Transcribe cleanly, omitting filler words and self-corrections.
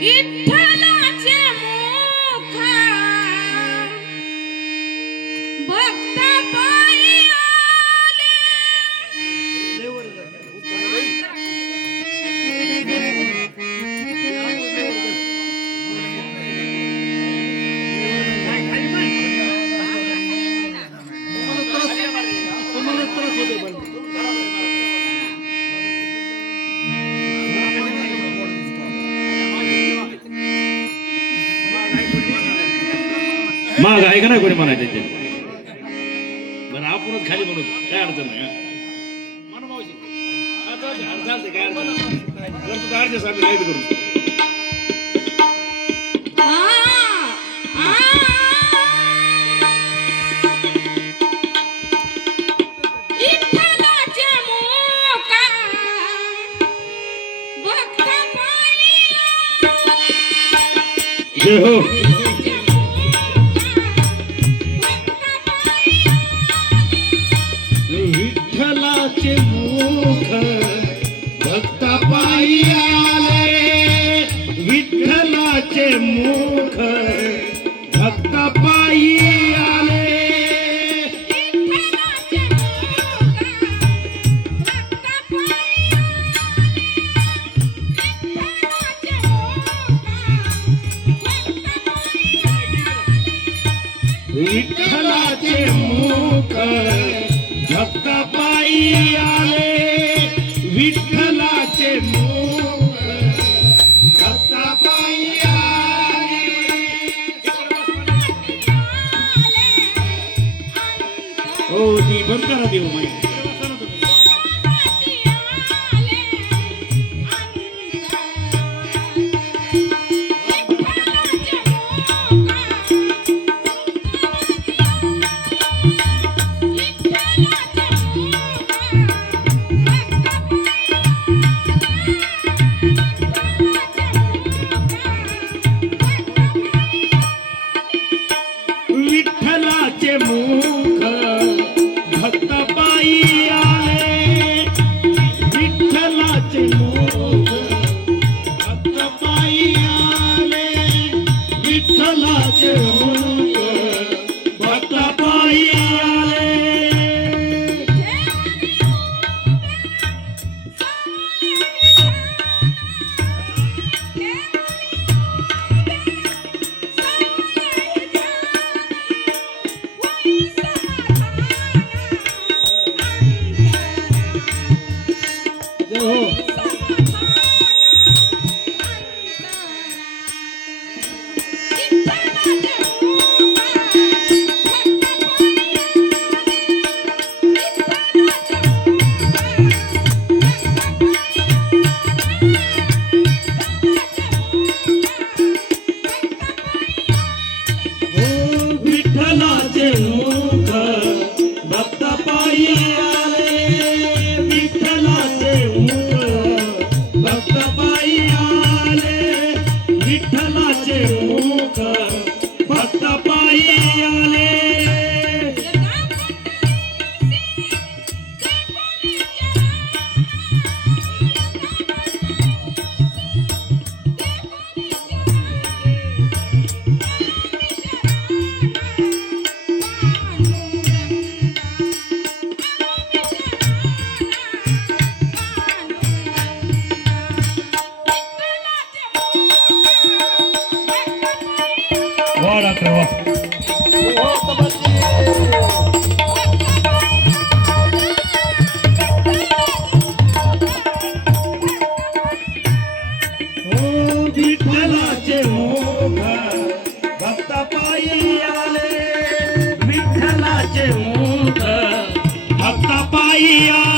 विठ्ठलाचे मुख भक्त पायी आले. माग आहे का नाही कोणी म्हणायचं त्याच्यात बरं आपणच खाली म्हणू काय अडचण नाही म्हणा मावशी चालते काय अडचण करतो तर अर्ध्यास आम्ही काय करू विठ्ठलाचे मुख भक्त पायी जय हो विठ्ठलाचे मुख भक्त पायी आले. विठ्ठलाचे मुख भक्त पायी आले. विठ्ठलाचे मुख भक्त पायी आले. विठ्ठलाचे मुख भक्त पायी आले. हो ती बंद करा देऊ माहिती विठ्ठलाचे मुख भक्त पायी आले. विठ्ठलाचे मुख भक्त पायी आले. विठ्ठलाचे मुख भक्त पायी आले. विठ्ठलाचे मुख भक्त पायी आले. विठ्ठलाचे मुख भक्त पायी आले. विठ्ठलाचे मुख भक्त पायी आले. वा डॉक्टर वा विठ्ठलाचे मुख भक्त पायी आले. विठ्ठलाचे मुख भक्त पायी आले.